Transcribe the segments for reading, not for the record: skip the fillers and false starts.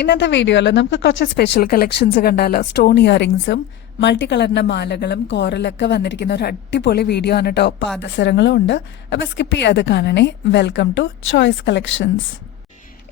ഇന്നത്തെ വീഡിയോയിൽ നമുക്ക് കുറച്ച് സ്പെഷ്യൽ കളക്ഷൻസ് കണ്ടാലോ. സ്റ്റോൺ ഇയറിംഗ്സും മൾട്ടി കളറിന്റെ മാലകളും കോറലൊക്കെ വന്നിരിക്കുന്ന ഒരു അടിപൊളി വീഡിയോ ആണ് കേട്ടോ. പാദസരങ്ങളും ഉണ്ട്. അപ്പോൾ സ്കിപ്പ് ചെയ്യാതെ കാണണേ. Welcome to choice collections.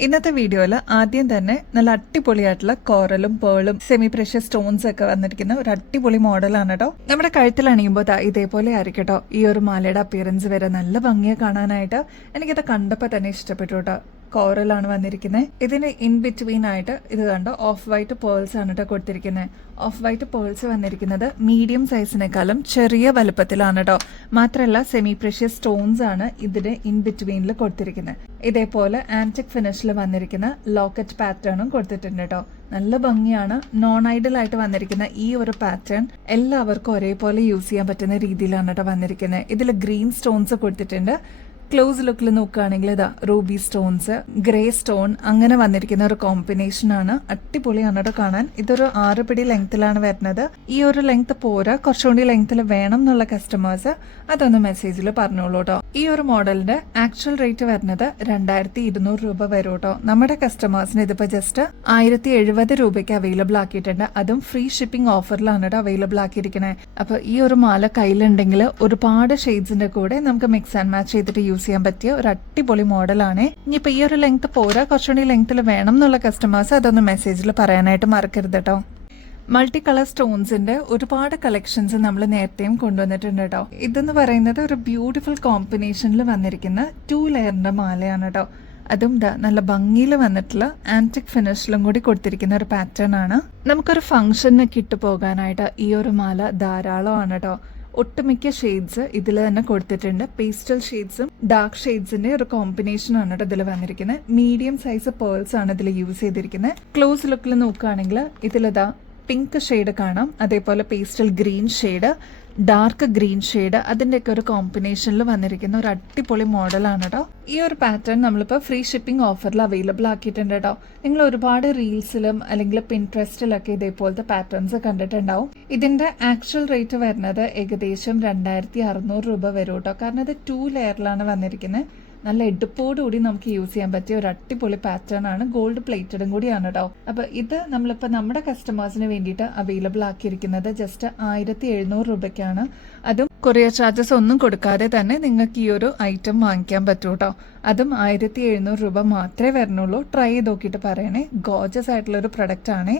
ഇന്നത്തെ വീഡിയോയിൽ ആദ്യം തന്നെ നല്ല അടിപൊളിയായിട്ടുള്ള കോറലും പേളും സെമി പ്രഷ്യസ് സ്റ്റോൺസ് ഒക്കെ വന്നിരിക്കുന്ന ഒരു അടിപൊളി മോഡലാണ് കേട്ടോ. നമ്മുടെ കഴുത്തിൽ അണിയുമ്പോൾ ഇതേപോലെ ആയിരിക്കും കേട്ടോ. ഈ ഒരു മാലയുടെ അപ്പിയറൻസ് വരെ നല്ല ഭംഗിയെ കാണാനായിട്ട് എനിക്കിത് കണ്ടപ്പോൾ തന്നെ ഇഷ്ടപ്പെട്ടു കേട്ടോ. കോറലാണ് വന്നിരിക്കുന്നത്. ഇതിന് ഇൻ ബിറ്റ്വീൻ ആയിട്ട് ഇത് കണ്ടോ ഓഫ് വൈറ്റ് പേൾസ് ആണ് കേട്ടോ കൊടുത്തിരിക്കുന്നത്. ഓഫ് വൈറ്റ് പേൾസ് വന്നിരിക്കുന്നത് മീഡിയം സൈസിനേക്കാളും ചെറിയ വലുപ്പത്തിലാണ് കേട്ടോ. മാത്രമല്ല സെമി പ്രഷ്യസ് സ്റ്റോൺസ് ആണ് ഇതിന് ഇൻ ബിറ്റ്വീനിൽ കൊടുത്തിരിക്കുന്നത്. ഇതേപോലെ ആന്റിക് ഫിനിഷിൽ വന്നിരിക്കുന്ന ലോക്കറ്റ് പാറ്റേണും കൊടുത്തിട്ടുണ്ട് കേട്ടോ. നല്ല ഭംഗിയാണ്. നോൺ ഐഡൽ ആയിട്ട് വന്നിരിക്കുന്ന ഈ ഒരു പാറ്റേൺ എല്ലാവർക്കും ഒരേപോലെ യൂസ് ചെയ്യാൻ പറ്റുന്ന രീതിയിലാണ് കേട്ടോ വന്നിരിക്കുന്നത്. ഇതിൽ ഗ്രീൻ സ്റ്റോൺസ് കൊടുത്തിട്ടുണ്ട്. ക്ലോസ് ലുക്കിൽ നോക്കുകയാണെങ്കിൽ ഇതാ റൂബി സ്റ്റോൺസ്, ഗ്രേ സ്റ്റോൺ അങ്ങനെ വന്നിരിക്കുന്ന ഒരു കോമ്പിനേഷൻ ആണ്. അടിപൊളിയാണ് കേട്ടോ കാണാൻ. ഇതൊരു 6 പിടി ലെങ്ത്തിലാണ് വരുന്നത്. ഈ ഒരു ലെങ്ത് പോരാ, കുറച്ചുകൂടി ലെങ്ത്തിൽ വേണം എന്നുള്ള കസ്റ്റമേഴ്സ് അതൊന്ന് മെസ്സേജിൽ പറഞ്ഞോളൂ കേട്ടോ. ഈ ഒരു മോഡലിന്റെ ആക്ച്വൽ റേറ്റ് വരുന്നത് 2200 രൂപ വരും കേട്ടോ. നമ്മുടെ കസ്റ്റമേഴ്സിന് ഇതിപ്പോ ജസ്റ്റ് 1070 രൂപയ്ക്ക് അവൈലബിൾ ആക്കിയിട്ടുണ്ട്. അതും ഫ്രീ ഷിപ്പിംഗ് ഓഫറിലാണ് കേട്ടോ അവൈലബിൾ ആക്കിയിരിക്കുന്നത്. അപ്പൊ ഈ ഒരു മാല കയ്യിലുണ്ടെങ്കിൽ ഒരുപാട് ഷെയ്ഡ്സിന്റെ കൂടെ നമുക്ക് മിക്സ് ആൻഡ് മാച്ച് ചെയ്തിട്ട് യൂസ് ചെയ്യാൻ പറ്റിയ ഒരു അടിപൊളി മോഡലാണ്. ഇനിയിപ്പോ ഈ ഒരു ലെങ്ത് പോരാ, കുറച്ചുകൂടി ലെങ്ത്തിൽ വേണം എന്നുള്ള കസ്റ്റമേഴ്സ് അതൊന്ന് മെസ്സേജിൽ പറയാനായിട്ട് മറക്കരുത് കേട്ടോ. മൾട്ടി കളർ സ്റ്റോൺസിന്റെ ഒരുപാട് കളക്ഷൻസ് നമ്മൾ നേരത്തെയും കൊണ്ടുവന്നിട്ടുണ്ട് കേട്ടോ. ഇതെന്ന് പറയുന്നത് ഒരു ബ്യൂട്ടിഫുൾ കോമ്പിനേഷനിൽ വന്നിരിക്കുന്ന 2 ലെയറിന്റെ മാലയാണ് കേട്ടോ. അതും നല്ല ഭംഗിയിൽ വന്നിട്ടുള്ള ആന്റിക് ഫിനിഷിലും കൂടി കൊടുത്തിരിക്കുന്ന ഒരു പാറ്റേൺ ആണ്. നമുക്കൊരു ഫംഗ്ഷനൊക്കെ ഇട്ടു പോകാനായിട്ട് ഈ ഒരു മാല ധാരാളമാണ് കേട്ടോ. ഒട്ടുമിക്ക ഷെയ്ഡ്സ് ഇതിൽ തന്നെ കൊടുത്തിട്ടുണ്ട്. പേസ്റ്റൽ ഷെയ്ഡ്സും ഡാർക്ക് ഷെയ്ഡ്സിന്റെ ഒരു കോമ്പിനേഷൻ ആണ് കേട്ടോ ഇതിൽ വന്നിരിക്കുന്നത്. മീഡിയം സൈസ് പേൾസ് ആണ് ഇതിൽ യൂസ് ചെയ്തിരിക്കുന്നത്. ക്ലോസ് ലുക്കിൽ നോക്കുകയാണെങ്കിൽ ഇതിലിതാ പിങ്ക് ഷെയ്ഡ് കാണാം, അതേപോലെ pastel green shade, dark green shade, അതിൻ്റെയൊക്കെ ഒരു കോമ്പിനേഷനിൽ വന്നിരിക്കുന്ന ഒരു അടിപൊളി മോഡലാണ് കേട്ടോ. ഈ ഒരു പാറ്റേൺ നമ്മളിപ്പോൾ ഫ്രീ ഷിപ്പിംഗ് ഓഫറിൽ അവൈലബിൾ ആക്കിയിട്ടുണ്ട് കേട്ടോ. നിങ്ങൾ ഒരുപാട് റീൽസിലും അല്ലെങ്കിൽ പിൻട്രസ്റ്റിലൊക്കെ ഇതേപോലത്തെ പാറ്റേൺസ് കണ്ടിട്ടുണ്ടാവും. ഇതിന്റെ ആക്ച്വൽ റേറ്റ് വരുന്നത് ഏകദേശം 2600 രൂപ വരും കേട്ടോ. കാരണം ഇത് 2 ലെയറിലാണ് വന്നിരിക്കുന്നത്. നല്ല എടുപ്പോടുകൂടി നമുക്ക് യൂസ് ചെയ്യാൻ പറ്റിയ ഒരു അടിപൊളി പാറ്റേൺ ആണ്. ഗോൾഡ് പ്ലേറ്റഡും കൂടിയാണ് കേട്ടോ. അപ്പൊ ഇത് നമ്മളിപ്പോ നമ്മുടെ കസ്റ്റമേഴ്സിന് വേണ്ടിയിട്ട് അവൈലബിൾ ആക്കിയിരിക്കുന്നത് ജസ്റ്റ് 1700 രൂപയ്ക്കാണ്. അതും കൊറിയർ ചാർജസ് ഒന്നും കൊടുക്കാതെ തന്നെ നിങ്ങൾക്ക് ഈ ഒരു ഐറ്റം വാങ്ങിക്കാൻ പറ്റൂ കേട്ടോ. അതും 1700 രൂപ മാത്രമേ വരുന്നുള്ളൂ. ട്രൈ ചെയ്ത് നോക്കിയിട്ട് പറയണേ. ഗോർജസ് ആയിട്ടുള്ള ഒരു പ്രൊഡക്റ്റ് ആണേ.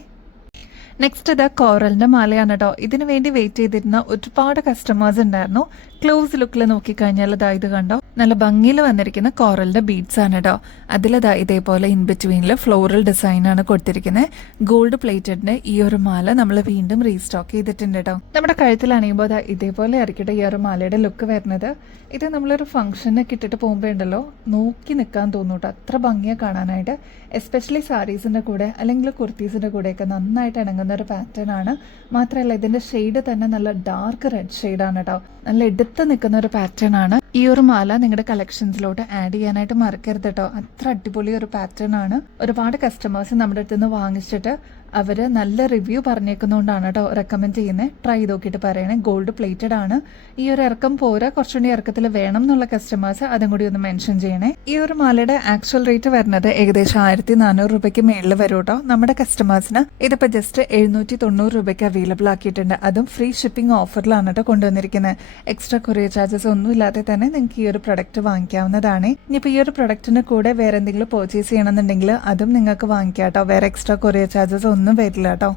നെക്സ്റ്റ് ഇത് കോറലിന്റെ മാലയാണ് കേട്ടോ. ഇതിനു വേണ്ടി വെയിറ്റ് ചെയ്തിരുന്ന ഒരുപാട് കസ്റ്റമേഴ്സ് ഉണ്ടായിരുന്നു. ക്ലോസ് ലുക്കിൽ നോക്കിക്കഴിഞ്ഞാൽ ഇത് കണ്ടോ, നല്ല ഭംഗിയിൽ വന്നിരിക്കുന്ന കോറലിന്റെ ബീഡ്സ് ആണ് കേട്ടോ. അതിലിതാ ഇതേപോലെ ഇൻ ബിറ്റ്വീനിൽ ഫ്ലോറൽ ഡിസൈൻ ആണ് കൊടുത്തിരിക്കുന്നത്. ഗോൾഡ് പ്ലേറ്റഡിന്റെ ഈ ഒരു മാല നമ്മൾ വീണ്ടും റീസ്റ്റോക്ക് ചെയ്തിട്ടുണ്ട് കേട്ടോ. നമ്മുടെ കഴുത്തിൽ അണിയുമ്പോൾ ഇതേപോലെ ആയിരിക്കട്ടെ ഈ ഒരു മാലയുടെ ലുക്ക് വരുന്നത്. ഇത് നമ്മളൊരു ഫംഗ്ഷനൊക്കെ ഇട്ടിട്ട് പോകുമ്പോൾ ഉണ്ടല്ലോ നോക്കി നിൽക്കാൻ തോന്നൂട്ടോ. അത്ര ഭംഗിയെ കാണാനായിട്ട്. എസ്പെഷ്യലി സാരീസിന്റെ കൂടെ അല്ലെങ്കിൽ കുർത്തീസിന്റെ കൂടെയൊക്കെ നന്നായിട്ട് ഇണങ്ങുന്ന ഒരു പാറ്റേൺ ആണ്. മാത്രമല്ല ഇതിന്റെ ഷെയ്ഡ് തന്നെ നല്ല ഡാർക്ക് റെഡ് ഷെയ്ഡാണ് കേട്ടോ. നല്ല എടുത്ത് നിൽക്കുന്ന ഒരു പാറ്റേൺ ആണ്. ഈ ഒരു മാല നിങ്ങളുടെ കളക്ഷൻസിലോട്ട് ആഡ് ചെയ്യാനായിട്ട് മറക്കരുത് കേട്ടോ. അത്ര അടിപൊളി ഒരു പാറ്റേൺ ആണ്. ഒരുപാട് കസ്റ്റമേഴ്സ് നമ്മുടെ അടുത്ത് നിന്ന് വാങ്ങിച്ചിട്ട് അവര് നല്ല റിവ്യൂ പറഞ്ഞേക്കുന്നതുകൊണ്ടാണ് കേട്ടോ റെക്കമെൻഡ് ചെയ്യുന്നത്. ട്രൈ ചെയ്ത് നോക്കിയിട്ട് പറയണേ. ഗോൾഡ് പ്ലേറ്റഡ് ആണ്. ഈ ഒരു ഇറക്കം പോരാ, കുറച്ചുകൂടി ഇറക്കത്തിൽ വേണം എന്നുള്ള കസ്റ്റമേഴ്സ് അതും കൂടി ഒന്ന് മെൻഷൻ ചെയ്യണേ. ഈ ഒരു മാലയുടെ ആക്ച്വൽ റേറ്റ് വരുന്നത് ഏകദേശം 1400 രൂപയ്ക്ക് മേളിൽ വരും കേട്ടോ. നമ്മുടെ കസ്റ്റമേഴ്സിന് ഇതിപ്പോ ജസ്റ്റ് 790 രൂപയ്ക്ക് അവൈലബിൾ ആക്കിയിട്ടുണ്ട്. അതും ഫ്രീ ഷിപ്പിംഗ് ഓഫറിലാണ് കേട്ടോ കൊണ്ടുവന്നിരിക്കുന്നത്. എക്സ്ട്രാ കൊറിയർ ചാർജസ് ഒന്നും ഇല്ലാതെ തന്നെ നിങ്ങൾക്ക് ഈ ഒരു പ്രൊഡക്റ്റ് വാങ്ങിക്കാവുന്നതാണ്. ഇനിയിപ്പോൾ ഈ ഒരു പ്രൊഡക്റ്റിന് കൂടെ വേറെ എന്തെങ്കിലും പർച്ചേസ് ചെയ്യണമെന്നുണ്ടെങ്കിൽ അതും നിങ്ങൾക്ക് വാങ്ങിക്കാം കേട്ടോ. വേറെ എക്സ്ട്രാ കൊറിയർ ചാർജസ് ഒന്നും വരില്ല കേട്ടോ.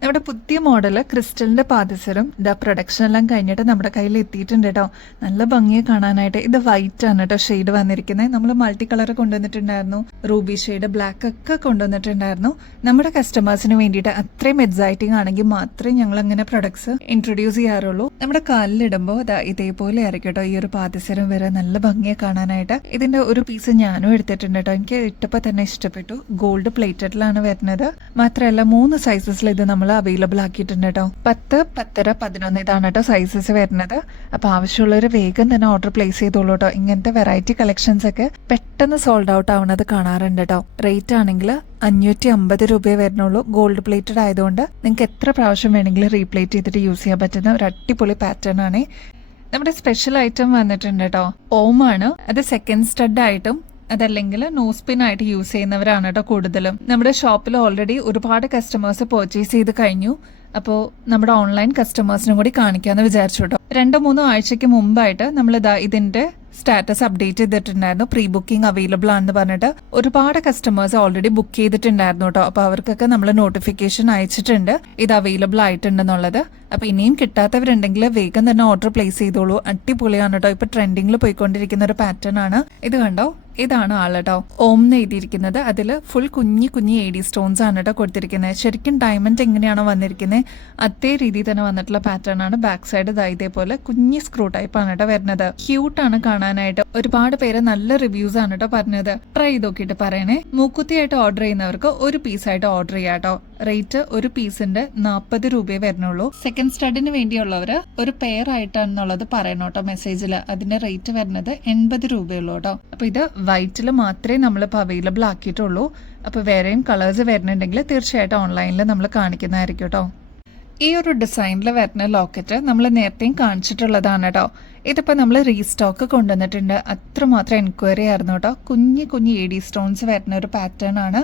നമ്മുടെ പുതിയ മോഡല് ക്രിസ്റ്റലിന്റെ പാദസരം പ്രൊഡക്ഷൻ എല്ലാം കഴിഞ്ഞിട്ട് നമ്മുടെ കയ്യിൽ എത്തിയിട്ടുണ്ട് കേട്ടോ. നല്ല ഭംഗിയെ കാണാനായിട്ട്. ഇത് വൈറ്റ് ആണ് കേട്ടോ ഷെയ്ഡ് വന്നിരിക്കുന്നത്. നമ്മൾ മൾട്ടി കളർ കൊണ്ടുവന്നിട്ടുണ്ടായിരുന്നു, റൂബി ഷെയ്ഡ്, ബ്ലാക്ക് ഒക്കെ കൊണ്ടുവന്നിട്ടുണ്ടായിരുന്നു. നമ്മുടെ കസ്റ്റമേഴ്സിന് വേണ്ടിയിട്ട് അത്രയും എക്സൈറ്റിംഗ് ആണെങ്കിൽ മാത്രമേ ഞങ്ങൾ അങ്ങനെ പ്രൊഡക്ട്സ് ഇൻട്രൊഡ്യൂസ് ചെയ്യാറുള്ളൂ. നമ്മുടെ കാലിലിടുമ്പോൾ ഇതേപോലെ ആയിരിക്കും കേട്ടോ ഈ ഒരു പാദസരം വരെ നല്ല ഭംഗിയെ കാണാനായിട്ട്. ഇതിന്റെ ഒരു പീസ് ഞാനും എടുത്തിട്ടുണ്ട് കേട്ടോ. എനിക്ക് ഇട്ടപ്പോൾ തന്നെ ഇഷ്ടപ്പെട്ടു. ഗോൾഡ് പ്ലേറ്റഡിലാണ് വരുന്നത്. മാത്രമല്ല 3 സൈസസിൽ ഇത് നമ്മൾ അവൈലബിൾ ആക്കിയിട്ടുണ്ട് കേട്ടോ. 10, 10.5, 11 ഇതാണ് കേട്ടോ സൈസസ് വരുന്നത്. അപ്പൊ ആവശ്യമുള്ളവർ വേഗം തന്നെ ഓർഡർ പ്ലേസ് ചെയ്തോളൂ കേട്ടോ. ഇങ്ങനത്തെ വെറൈറ്റി കളക്ഷൻസ് ഒക്കെ പെട്ടെന്ന് സോൾഡ് ഔട്ട് ആവുന്നത് കാണാറുണ്ട് കേട്ടോ. റേറ്റ് ആണെങ്കിൽ 550 രൂപയെ വരുന്നുള്ളൂ. ഗോൾഡ് പ്ലേറ്റഡ് ആയതുകൊണ്ട് നിങ്ങൾക്ക് എത്ര പ്രാവശ്യം വേണമെങ്കിലും റീപ്ലേറ്റ് ചെയ്തിട്ട് യൂസ് ചെയ്യാൻ പറ്റുന്ന ഒരു അടിപൊളി പാറ്റേൺ ആണ്. നമ്മുടെ സ്പെഷ്യൽ ഐറ്റം വന്നിട്ടുണ്ട് കേട്ടോ. ഓമാണ്. അത് സെക്കൻഡ് സ്റ്റഡ് ആയിട്ടും അതല്ലെങ്കിൽ നോസ്പിൻ ആയിട്ട് യൂസ് ചെയ്യുന്നവരാണ് കേട്ടോ കൂടുതലും. നമ്മുടെ ഷോപ്പിൽ ഓൾറെഡി ഒരുപാട് കസ്റ്റമേഴ്സ് പർച്ചേസ് ചെയ്ത് കഴിഞ്ഞു. അപ്പോൾ നമ്മുടെ ഓൺലൈൻ കസ്റ്റമേഴ്സിനും കൂടി കാണിക്കാമെന്ന് വിചാരിച്ചു കേട്ടോ. 2-3 ആഴ്ചയ്ക്ക് മുമ്പായിട്ട് നമ്മൾ ഇതിന്റെ സ്റ്റാറ്റസ് അപ്ഡേറ്റ് ചെയ്തിട്ടുണ്ടായിരുന്നു. പ്രീ ബുക്കിംഗ് അവൈലബിൾ ആണെന്ന് പറഞ്ഞിട്ട് ഒരുപാട് കസ്റ്റമേഴ്സ് ഓൾറെഡി ബുക്ക് ചെയ്തിട്ടുണ്ടായിരുന്നു കേട്ടോ. അപ്പോൾ അവർക്കൊക്കെ നമ്മൾ നോട്ടിഫിക്കേഷൻ അയച്ചിട്ടുണ്ട് ഇത് അവൈലബിൾ ആയിട്ടുണ്ടെന്നുള്ളത്. അപ്പോൾ ഇനിയും കിട്ടാത്തവരുണ്ടെങ്കിൽ വേഗം തന്നെ ഓർഡർ പ്ലേസ് ചെയ്തോളൂ. അടിപൊളിയാണ് കേട്ടോ. ഇപ്പൊ ട്രെൻഡിങ്ങിൽ പോയിക്കൊണ്ടിരിക്കുന്ന ഒരു പാറ്റേൺ ആണ് ഇത്. കണ്ടോ, ഇതാണ് ആള് കേട്ടോ. ഓം എന്ന് എഴുതിയിരിക്കുന്നത്. അതിൽ ഫുൾ കുഞ്ഞി AD സ്റ്റോൺസ് ആണ് കേട്ടോ കൊടുത്തിരിക്കുന്നത്. ശരിക്കും ഡയമണ്ട് എങ്ങനെയാണോ വന്നിരിക്കുന്നത് അതേ രീതിയിൽ തന്നെ വന്നിട്ടുള്ള പാറ്റേൺ ആണ്. ബാക്ക് സൈഡ് ഇതേപോലെ കുഞ്ഞി സ്ക്രൂ ടൈപ്പ് ആണ് കേട്ടോ വരുന്നത്. ക്യൂട്ടാണ് കാണാനായിട്ട്. ഒരുപാട് പേര് നല്ല റിവ്യൂസ് ആണ് കേട്ടോ പറഞ്ഞത്. ട്രൈ ചെയ്ത് നോക്കിയിട്ട് പറയണേ. മൂക്കുത്തിയായിട്ട് ഓർഡർ ചെയ്യുന്നവർക്ക് ഒരു പീസായിട്ട് ഓർഡർ ചെയ്യാം കേട്ടോ. റേറ്റ് ഒരു പീസിന്റെ 40 രൂപയെ വരുന്നുള്ളൂ. സെക്കൻഡ് സ്റ്റഡിന് വേണ്ടിയുള്ളവര് ഒരു പെയർ ആയിട്ടാണെന്നുള്ളത് പറയണം കേട്ടോ മെസ്സേജിൽ. അതിന്റെ റേറ്റ് വരുന്നത് 80 രൂപയുള്ളൂ കേട്ടോ. അപ്പൊ ഇത് വൈറ്റിൽ മാത്രമേ നമ്മളിപ്പോൾ അവൈലബിൾ ആക്കിയിട്ടുള്ളൂ. അപ്പോൾ വേറെയും കളേഴ്സ് വരുന്നുണ്ടെങ്കിൽ തീർച്ചയായിട്ടും ഓൺലൈനിൽ നമ്മൾ കാണിക്കുന്നതായിരിക്കും കേട്ടോ. ഈ ഒരു ഡിസൈനിൽ വരുന്ന ലോക്കറ്റ് നമ്മൾ നേരത്തെയും കാണിച്ചിട്ടുള്ളതാണ് കേട്ടോ. ഇതിപ്പോൾ നമ്മൾ റീസ്റ്റോക്ക് കൊണ്ടുവന്നിട്ടുണ്ട്. അത്രമാത്രം എൻക്വയറി ആയിരുന്നു കേട്ടോ. കുഞ്ഞി AD സ്റ്റോൺസ് വരുന്ന ഒരു പാറ്റേൺ ആണ്.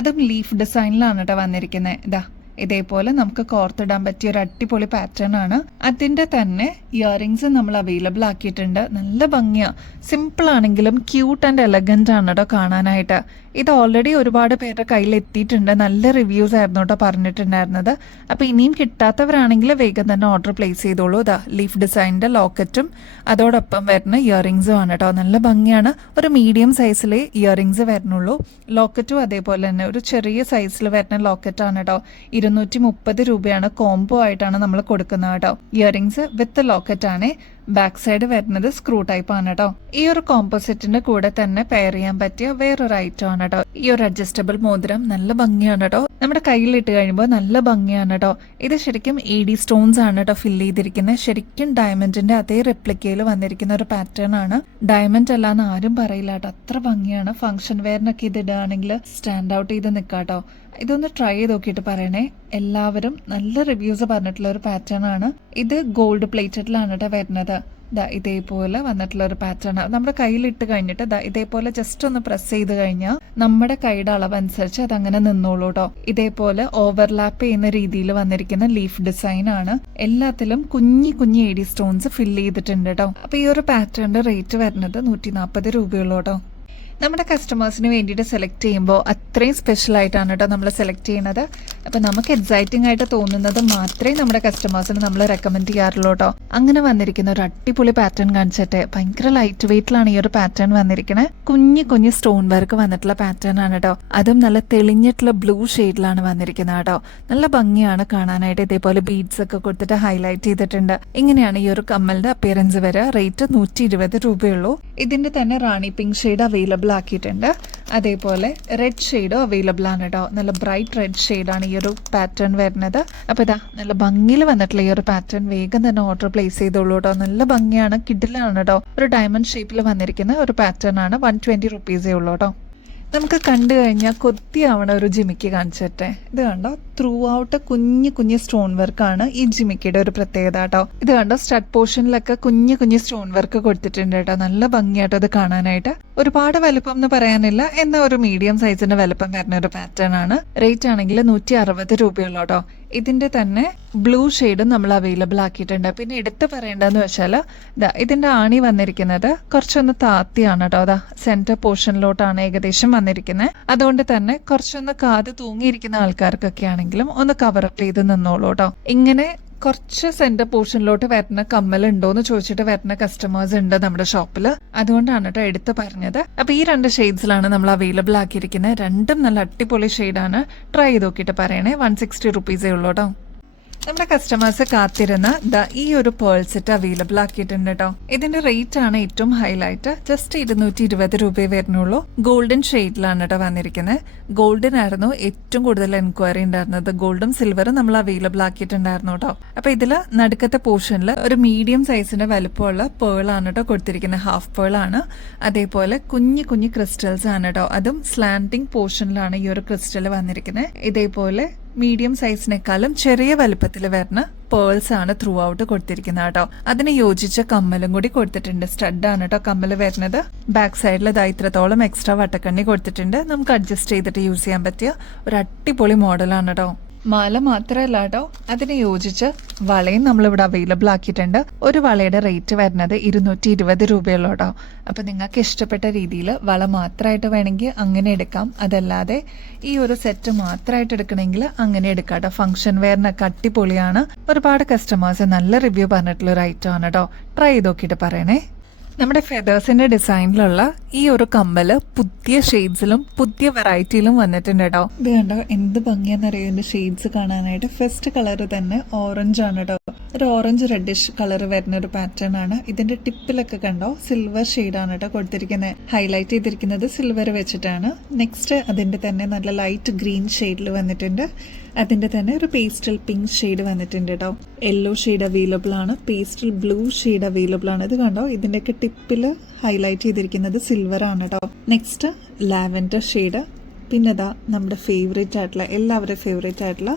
അതും ലീഫ് ഡിസൈനിലാണ് കേട്ടോ വന്നിരിക്കുന്നത്. ഇതേപോലെ നമുക്ക് കോർത്തിടാൻ പറ്റിയ ഒരു അടിപൊളി പാറ്റേൺ ആണ്. അതിന്റെ തന്നെ ഇയറിങ്സ് നമ്മൾ അവൈലബിൾ ആക്കിയിട്ടുണ്ട്. നല്ല ഭംഗിയാ. സിമ്പിൾ ആണെങ്കിലും ക്യൂട്ട് ആൻഡ് എലഗന്റ് ആണ് കേട്ടോ കാണാനായിട്ട്. ഇത് ഓൾറെഡി ഒരുപാട് പേരുടെ കയ്യിൽ എത്തിയിട്ടുണ്ട്. നല്ല റിവ്യൂസ് ആയിരുന്നു കേട്ടോ പറഞ്ഞിട്ടുണ്ടായിരുന്നത്. അപ്പൊ ഇനിയും കിട്ടാത്തവരാണെങ്കിൽ വേഗം തന്നെ ഓർഡർ പ്ലേസ് ചെയ്തോളൂ. ലീഫ് ഡിസൈനിന്റെ ലോക്കറ്റും അതോടൊപ്പം വരുന്ന ഇയറിങ്സും ആണ് കേട്ടോ. നല്ല ഭംഗിയാണ്. ഒരു മീഡിയം സൈസിലെ ഇയറിങ്സ് വരുന്നുള്ളൂ. ലോക്കറ്റും അതേപോലെ തന്നെ ഒരു ചെറിയ സൈസിൽ വരുന്ന ലോക്കറ്റാണ് കേട്ടോ. 230 രൂപയാണ്. കോംബോ ആയിട്ടാണ് നമ്മൾ കൊടുക്കുന്നത് കേട്ടോ. ഇയറിങ്സ് വിത്ത് ലോക്കറ്റ് ആണ്. ബാക്ക് സൈഡ് വരുന്നത് സ്ക്രൂ ടൈപ്പ് ആണ് കേട്ടോ. ഈ ഒരു കോമ്പോസിറ്റിന്റെ കൂടെ തന്നെ പെയർ ചെയ്യാൻ പറ്റിയ വേറൊരു ഐറ്റം ആണ് കേട്ടോ. ഈ ഒരു അഡ്ജസ്റ്റബിൾ മോതിരം നല്ല ഭംഗിയാണ് കേട്ടോ. നമ്മുടെ കയ്യിലിട്ട് കഴിയുമ്പോൾ നല്ല ഭംഗിയാണ് കേട്ടോ. ഇത് ശരിക്കും AD സ്റ്റോൺസ് ആണ് കേട്ടോ ഫില്ല് ചെയ്തിരിക്കുന്നത്. ശരിക്കും ഡയമണ്ടിന്റെ അതേ റെപ്ലിക്കയിൽ വന്നിരിക്കുന്ന ഒരു പാറ്റേൺ ആണ്. ഡയമണ്ട് അല്ലാന്ന് ആരും പറയില്ല കേട്ടോ. അത്ര ഭംഗിയാണ്. ഫംഗ്ഷൻ വെയറിനൊക്കെ ഇത് ഇടുകയാണെങ്കിൽ സ്റ്റാൻഡ് ഔട്ട് ചെയ്ത് നിൽക്കാട്ടോ. ഇതൊന്ന് ട്രൈ ചെയ്ത് നോക്കിയിട്ട് പറയണേ. എല്ലാവരും നല്ല റിവ്യൂസ് പറഞ്ഞിട്ടുള്ള ഒരു പാറ്റേൺ ആണ്. ഇത് ഗോൾഡ് പ്ലേറ്റഡിലാണ് കേട്ടോ വരുന്നത്. ഇതേപോലെ വന്നിട്ടുള്ള ഒരു പാറ്റേൺ. നമ്മുടെ കയ്യിലിട്ട് കഴിഞ്ഞിട്ട് ഇതേപോലെ ജസ്റ്റ് ഒന്ന് പ്രസ് ചെയ്ത് കഴിഞ്ഞാൽ നമ്മുടെ കൈയുടെ അളവനുസരിച്ച് അതങ്ങനെ നിന്നോളൂ കേട്ടോ. ഇതേപോലെ ഓവർലാപ്പ് ചെയ്യുന്ന രീതിയിൽ വന്നിരിക്കുന്ന ലീഫ് ഡിസൈൻ ആണ്. എല്ലാത്തിലും കുഞ്ഞി AD സ്റ്റോൺസ് ഫില്ല് ചെയ്തിട്ടുണ്ട് കേട്ടോ. അപ്പൊ ഈ ഒരു പാറ്റേണിന്റെ റേറ്റ് വരുന്നത് 140 രൂപയുള്ളൂ കേട്ടോ. നമ്മുടെ കസ്റ്റമേഴ്സിന് വേണ്ടിയിട്ട് സെലക്ട് ചെയ്യുമ്പോൾ അത്രയും സ്പെഷ്യൽ ആയിട്ടാണ് കേട്ടോ നമ്മൾ സെലക്ട് ചെയ്യുന്നത്. അപ്പം നമുക്ക് എക്സൈറ്റിംഗ് ആയിട്ട് തോന്നുന്നത് മാത്രമേ നമ്മുടെ കസ്റ്റമേഴ്സിന് നമ്മൾ റെക്കമെൻഡ് ചെയ്യാറുള്ളൂ കേട്ടോ. അങ്ങനെ വന്നിരിക്കുന്ന ഒരു അടിപൊളി പാറ്റേൺ കാണിച്ചിട്ട് ഭയങ്കര ലൈറ്റ് വെയിറ്റിലാണ് ഈ ഒരു പാറ്റേൺ വന്നിരിക്കുന്നത്. കുഞ്ഞി സ്റ്റോൺ വർക്ക് വന്നിട്ടുള്ള പാറ്റേൺ ആണ് കേട്ടോ. അതും നല്ല തെളിഞ്ഞിട്ടുള്ള ബ്ലൂ ഷെയ്ഡിലാണ് വന്നിരിക്കുന്നത് കേട്ടോ. നല്ല ഭംഗിയാണ് കാണാനായിട്ട്. ഇതേപോലെ ബീഡ്സ് ഒക്കെ കൊടുത്തിട്ട് ഹൈലൈറ്റ് ചെയ്തിട്ടുണ്ട്. ഇങ്ങനെയാണ് ഈ ഒരു കമ്മലിന്റെ അപ്പിയറൻസ് വരെ. റേറ്റ് 120 രൂപയുള്ളൂ. ഇതിന്റെ തന്നെ റാണി പിങ്ക് ഷെയ്ഡ് അവൈലബിൾ ആക്കിയിട്ടുണ്ട്. അതേപോലെ റെഡ് ഷെയ്ഡും അവൈലബിൾ ആണ് കേട്ടോ. നല്ല ബ്രൈറ്റ് റെഡ് ഷെയ്ഡാണ് ഈ ഒരു പാറ്റേൺ വരുന്നത്. അപ്പോൾ നല്ല ഭംഗിയിൽ വന്നിട്ടുള്ള ഈ ഒരു പാറ്റേൺ വേഗം തന്നെ ഓർഡർ പ്ലേസ് ചെയ്തോളൂ കേട്ടോ. നല്ല ഭംഗിയാണ്. കിഡിലാണ് കേട്ടോ. ഒരു ഡയമണ്ട് ഷേപ്പിൽ വന്നിരിക്കുന്ന ഒരു പാറ്റേൺ ആണ്. 120 റുപ്പീസേ ഉള്ളൂ കേട്ടോ. നമുക്ക് കണ്ടു കഴിഞ്ഞാൽ കൊത്തിയാവണ ഒരു ജിമിക്ക് കാണിച്ചിട്ടെ. ഇത് കണ്ടോ, ത്രൂ ഔട്ട് കുഞ്ഞു സ്റ്റോൺ വർക്കാണ് ഈ ജിമിക്കിയുടെ ഒരു പ്രത്യേകത കേട്ടോ. ഇത് കണ്ടോ, സ്റ്റഡ് പോർഷനിലൊക്കെ കുഞ്ഞു സ്റ്റോൺ വർക്ക് കൊടുത്തിട്ടുണ്ട് കേട്ടോ. നല്ല ഭംഗിയാട്ടോ ഇത് കാണാനായിട്ട്. ഒരുപാട് വലുപ്പം എന്ന് പറയാനില്ല, എന്നാൽ ഒരു മീഡിയം സൈസിന്റെ വലുപ്പം വരുന്ന ഒരു പാറ്റേൺ ആണ്. റേറ്റ് ആണെങ്കിൽ 160 രൂപയുള്ളൂ കേട്ടോ. ഇതിന്റെ തന്നെ ബ്ലൂ ഷെയ്ഡും നമ്മൾ അവൈലബിൾ ആക്കിയിട്ടുണ്ട്. പിന്നെ എടുത്ത് പറയേണ്ടതെന്ന് വെച്ചാൽ ഇതിന്റെ ആണി വന്നിരിക്കുന്നത് കുറച്ചൊന്ന് താത്തിയാണ് കേട്ടോ. സെന്റർ പോർഷനിലോട്ടാണ് ഏകദേശം വന്നിരിക്കുന്നത്. അതുകൊണ്ട് തന്നെ കുറച്ചൊന്ന് കാത് തൂങ്ങിയിരിക്കുന്ന ആൾക്കാർക്കൊക്കെ ആണെങ്കിലും ഒന്ന് കവറപ്പ് ചെയ്ത് നിന്നോളൂ കേട്ടോ. ഇങ്ങനെ കുറച്ച് സെന്റർ പോർഷനിലോട്ട് വരുന്ന കമ്മൽ ഉണ്ടോന്ന് ചോദിച്ചിട്ട് വരുന്ന കസ്റ്റമേഴ്സ് ഉണ്ട് നമ്മുടെ ഷോപ്പിൽ. അതുകൊണ്ടാണ് കേട്ടോ എടുത്ത് പറഞ്ഞത്. അപ്പൊ ഈ 2 ഷെയ്ഡ്സിലാണ് നമ്മൾ അവൈലബിൾ ആക്കിയിരിക്കുന്നത്. രണ്ടും നല്ല അടിപൊളി ഷെയ്ഡാണ്. ട്രൈ ചെയ്ത് നോക്കിയിട്ട് പറയണേ. 160 റുപ്പീസേ ഉള്ളൂ കേട്ടോ. നമ്മുടെ കസ്റ്റമേഴ്സ് കാത്തിരുന്ന ഈ ഒരു പേൾ സെറ്റ് അവൈലബിൾ ആക്കിയിട്ടുണ്ട് കേട്ടോ. ഇതിന്റെ റേറ്റ് ആണ് ഏറ്റവും ഹൈലൈറ്റ്. ജസ്റ്റ് 220 രൂപയെ വരുന്നുള്ളൂ. ഗോൾഡൻ ഷെയ്ഡിലാണ് കേട്ടോ വന്നിരിക്കുന്നത്. ഗോൾഡൻ ആയിരുന്നു ഏറ്റവും കൂടുതൽ എൻക്വയറി ഉണ്ടായിരുന്നത്. ഗോൾഡും സിൽവറും നമ്മൾ അവൈലബിൾ ആക്കിയിട്ടുണ്ടായിരുന്നു കേട്ടോ. അപ്പൊ ഇതില് നടുക്കത്തെ പോർഷനിൽ ഒരു മീഡിയം സൈസിന്റെ വലുപ്പമുള്ള പേൾ ആണ് കേട്ടോ കൊടുത്തിരിക്കുന്നത്. ഹാഫ് പേൾ ആണ്. അതേപോലെ കുഞ്ഞു ക്രിസ്റ്റൽസ് ആണ് കേട്ടോ. അതും സ്ലാൻഡിങ് പോർഷനിലാണ് ഈ ഒരു ക്രിസ്റ്റൽ വന്നിരിക്കുന്നത്. ഇതേപോലെ മീഡിയം സൈസിനേക്കാളും ചെറിയ വലുപ്പത്തിൽ വരുന്ന പേൾസ് ആണ് ത്രൂ ഔട്ട് കൊടുത്തിരിക്കുന്നത് കേട്ടോ. അതിന് യോജിച്ച കമ്മലും കൂടി കൊടുത്തിട്ടുണ്ട്. സ്റ്റഡാണ് കേട്ടോ കമ്മല് വരുന്നത്. ബാക്ക് സൈഡിൽ ഇതാ ഇത്രത്തോളം എക്സ്ട്രാ വട്ടക്കണ്ണി കൊടുത്തിട്ടുണ്ട്. നമുക്ക് അഡ്ജസ്റ്റ് ചെയ്തിട്ട് യൂസ് ചെയ്യാൻ പറ്റിയ ഒരു അടിപൊളി മോഡലാണ് കേട്ടോ. മാല മാത്രമല്ല കേട്ടോ, അതിന് യോജിച്ച് വളയും നമ്മളിവിടെ അവൈലബിൾ ആക്കിയിട്ടുണ്ട്. ഒരു വളയുടെ റേറ്റ് വരുന്നത് 220 രൂപയുള്ളൂ കേട്ടോ. അപ്പൊ നിങ്ങൾക്ക് ഇഷ്ടപ്പെട്ട രീതിയിൽ വള മാത്രമായിട്ട് വേണമെങ്കിൽ അങ്ങനെ എടുക്കാം. അതല്ലാതെ ഈ ഒരു സെറ്റ് മാത്രമായിട്ട് എടുക്കണമെങ്കിൽ അങ്ങനെ എടുക്കാം കേട്ടോ. ഫംഗ്ഷൻ വെയറിനൊക്കെ അടിപൊളിയാണ്. ഒരുപാട് കസ്റ്റമേഴ്സ് നല്ല റിവ്യൂ പറഞ്ഞിട്ടുള്ള ഒരു ഐറ്റം ആണ് കേട്ടോ. ട്രൈ ചെയ്ത് നോക്കിയിട്ട് പറയണേ. നമ്മുടെ ഫെദേഴ്സിന്റെ ഡിസൈനിലുള്ള ഈ ഒരു കമ്മല് പുതിയ ഷെയ്ഡ്സിലും പുതിയ വെറൈറ്റിയിലും വന്നിട്ടുണ്ട് കേട്ടോ. ഇത് കണ്ടോ എന്ത് ഭംഗിയാന്നറിയോ ഇതിന്റെ ഷെയ്ഡ്സ് കാണാനായിട്ട്. ഫസ്റ്റ് കളർ തന്നെ ഓറഞ്ച് ആണ് കേട്ടോ. ഒരു ഓറഞ്ച് റെഡിഷ് കളർ വരുന്ന ഒരു പാറ്റേൺ ആണ്. ഇതിന്റെ ടിപ്പിലൊക്കെ കണ്ടോ സിൽവർ ഷെയ്ഡാണ് കേട്ടോ കൊടുത്തിരിക്കുന്നത്. ഹൈലൈറ്റ് ചെയ്തിരിക്കുന്നത് സിൽവർ വെച്ചിട്ടാണ്. നെക്സ്റ്റ് അതിന്റെ തന്നെ നല്ല ലൈറ്റ് ഗ്രീൻ ഷെയ്ഡിൽ വന്നിട്ടുണ്ട്. അതിന്റെ തന്നെ ഒരു പേസ്റ്റൽ പിങ്ക് ഷെയ്ഡ് വന്നിട്ടുണ്ട് കേട്ടോ. യെല്ലോ ഷെയ്ഡ് അവൈലബിൾ ആണ്. പേസ്റ്റൽ ബ്ലൂ ഷെയ്ഡ് അവൈലബിൾ ആണ്. ഇത് കണ്ടോ ഇതിന്റെയൊക്കെ ടിപ്പിൽ ഹൈലൈറ്റ് ചെയ്തിരിക്കുന്നത് സിൽവർ ആണ് കേട്ടോ. Next lavender shade. പിന്നെ ഇതാ നമ്മുടെ ഫേവറേറ്റ് ആയിട്ടുള്ള എല്ലാവരുടെ ഫേവറേറ്റ് ആയിട്ടുള്ള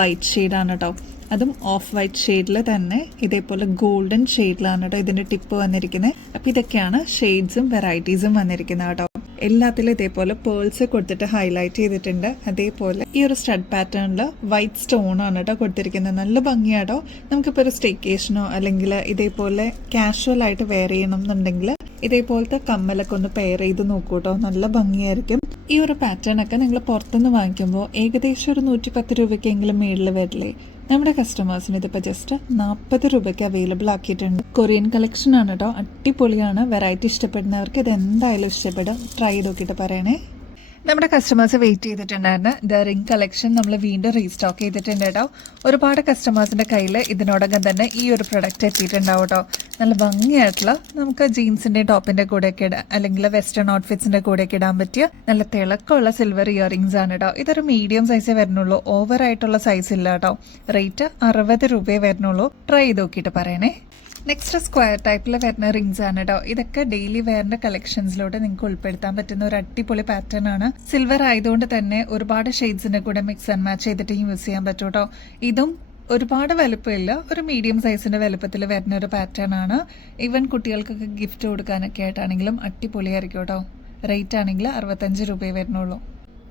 വൈറ്റ് ഷെയ്ഡാണ് കേട്ടോ. അതും ഓഫ് വൈറ്റ് ഷെയ്ഡിൽ തന്നെ ഇതേപോലെ ഗോൾഡൻ ഷെയ്ഡിലാണ് കേട്ടോ ഇതിന്റെ ടിപ്പ് വന്നിരിക്കുന്നത്. അപ്പൊ ഇതൊക്കെയാണ് ഷെയ്ഡ്സും വെറൈറ്റീസും വന്നിരിക്കുന്നത് കേട്ടോ. എല്ലാത്തിലും ഇതേപോലെ പേൾസ് കൊടുത്തിട്ട് ഹൈലൈറ്റ് ചെയ്തിട്ടുണ്ട്. അതേപോലെ ഈ ഒരു സ്റ്റഡ് പാറ്റേണിൽ വൈറ്റ് സ്റ്റോൺ ആണ് കേട്ടോ കൊടുത്തിരിക്കുന്നത്. നല്ല ഭംഗിയാട്ടോ. നമുക്കിപ്പോൾ ഒരു സ്റ്റേക്കേഷനോ അല്ലെങ്കിൽ ഇതേപോലെ കാഷ്വൽ ആയിട്ട് വെയർ ചെയ്യണം എന്നുണ്ടെങ്കിൽ ഇതേപോലത്തെ കമ്മലൊക്കെ ഒന്ന് പെയർ ചെയ്ത് നോക്കൂ കേട്ടോ. നല്ല ഭംഗിയായിരിക്കും. ഈ ഒരു പാറ്റേൺ ഒക്കെ നിങ്ങൾ പുറത്തുനിന്ന് വാങ്ങിക്കുമ്പോൾ ഏകദേശം ഒരു 110 രൂപയ്ക്കെങ്കിലും മേളിൽ വരില്ലേ. നമ്മുടെ കസ്റ്റമേഴ്സിന് ഇതിപ്പോൾ ജസ്റ്റ് 40 രൂപയ്ക്ക് അവൈലബിൾ ആക്കിയിട്ടുണ്ട്. കൊറിയൻ കളക്ഷൻ ആണ് കേട്ടോ. അടിപൊളിയാണ്. വെറൈറ്റി ഇഷ്ടപ്പെടുന്നവർക്ക് ഇത് എന്തായാലും ഇഷ്ടപ്പെടും. ട്രൈ ചെയ്ത് നോക്കിയിട്ട് പറയണേ. നമ്മുടെ കസ്റ്റമേഴ്സ് വെയിറ്റ് ചെയ്തിട്ടുണ്ടായിരുന്നു. ദ റിംഗ് കളക്ഷൻ നമ്മൾ വീണ്ടും റീസ്റ്റോക്ക് ചെയ്തിട്ടുണ്ട് കേട്ടോ. ഒരുപാട് കസ്റ്റമേഴ്സിന്റെ കയ്യിൽ ഇതിനോടകം തന്നെ ഈ ഒരു പ്രൊഡക്റ്റ് എത്തിയിട്ടുണ്ടാവും കേട്ടോ. നല്ല ഭംഗിയായിട്ടുള്ള നമുക്ക് ജീൻസിന്റെ ടോപ്പിന്റെ കൂടെയൊക്കെ ഇടാം, അല്ലെങ്കിൽ വെസ്റ്റേൺ ഔട്ട്ഫിറ്റ്സിന്റെ കൂടെയൊക്കെ ഇടാൻ പറ്റിയ നല്ല തിളക്കമുള്ള സിൽവർ ഇയറിംഗ്സ് ആണ് കേട്ടോ. ഇതൊരു മീഡിയം സൈസേ വരുന്നുള്ളൂ. ഓവർ ആയിട്ടുള്ള സൈസ് ഇല്ല കേട്ടോ. റേറ്റ് 60 രൂപയെ വരുന്നുള്ളൂ. ട്രൈ ചെയ്ത് നോക്കിയിട്ട് പറയണേ. നെക്സ്റ്റ് സ്ക്വയർ ടൈപ്പിൽ വരുന്ന റിംഗ്സ് ആണ് കേട്ടോ. ഇതൊക്കെ ഡെയിലി വെയറിന്റെ കളക്ഷൻസിലൂടെ നിങ്ങൾക്ക് ഉൾപ്പെടുത്താൻ പറ്റുന്ന ഒരു അടിപൊളി പാറ്റേൺ ആണ്. സിൽവർ ആയതുകൊണ്ട് തന്നെ ഒരുപാട് ഷെയ്ഡ്സിന്റെ കൂടെ മിക്സ് ആൻഡ് മാച്ച് ചെയ്തിട്ട് യൂസ് ചെയ്യാൻ പറ്റും കേട്ടോ. ഇതും ഒരുപാട് വലുപ്പമില്ല, ഒരു മീഡിയം സൈസിന്റെ വലുപ്പത്തിൽ വരുന്ന ഒരു പാറ്റേൺ ആണ്. ഈവൻ കുട്ടികൾക്കൊക്കെ ഗിഫ്റ്റ് കൊടുക്കാനൊക്കെ ആയിട്ടാണെങ്കിലും അടിപൊളിയായിരിക്കും കേട്ടോ. റേറ്റ് ആണെങ്കിൽ 65 രൂപയെ വരുന്നുള്ളൂ.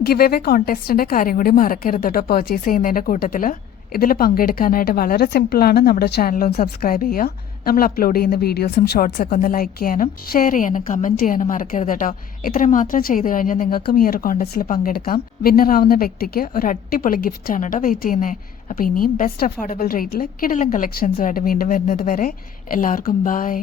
ഗിവ് അവേ കോൺടെസ്റ്റിന്റെ കാര്യം കൂടി മറക്കരുത് കേട്ടോ. പർച്ചേസ് ചെയ്യുന്നതിന്റെ കൂട്ടത്തിൽ ഇതിൽ പങ്കെടുക്കാനായിട്ട് വളരെ സിമ്പിളാണ്. നമ്മുടെ ചാനലും സബ്സ്ക്രൈബ് ചെയ്യുക. നമ്മൾ അപ്ലോഡ് ചെയ്യുന്ന വീഡിയോസും ഷോർട്സ് ഒക്കെ ഒന്ന് ലൈക്ക് ചെയ്യാനും ഷെയർ ചെയ്യാനും കമന്റ് ചെയ്യാനും മറക്കരുത് കേട്ടോ. ഇത്രയും മാത്രം ചെയ്തു കഴിഞ്ഞാൽ നിങ്ങൾക്കും ഈ ഒരു കോൺടെസ്റ്റിൽ പങ്കെടുക്കാം. വിന്നർ ആവുന്ന വ്യക്തിക്ക് ഒരു അടിപൊളി ഗിഫ്റ്റ് ആണ് കേട്ടോ വെയിറ്റ് ചെയ്യുന്നത്. അപ്പൊ ഇനിയും ബെസ്റ്റ് അഫോർഡബിൾ റേറ്റിൽ കിടിലൻ കളക്ഷൻസുമായിട്ട് വീണ്ടും വരുന്നത് വരെ എല്ലാവർക്കും ബൈ.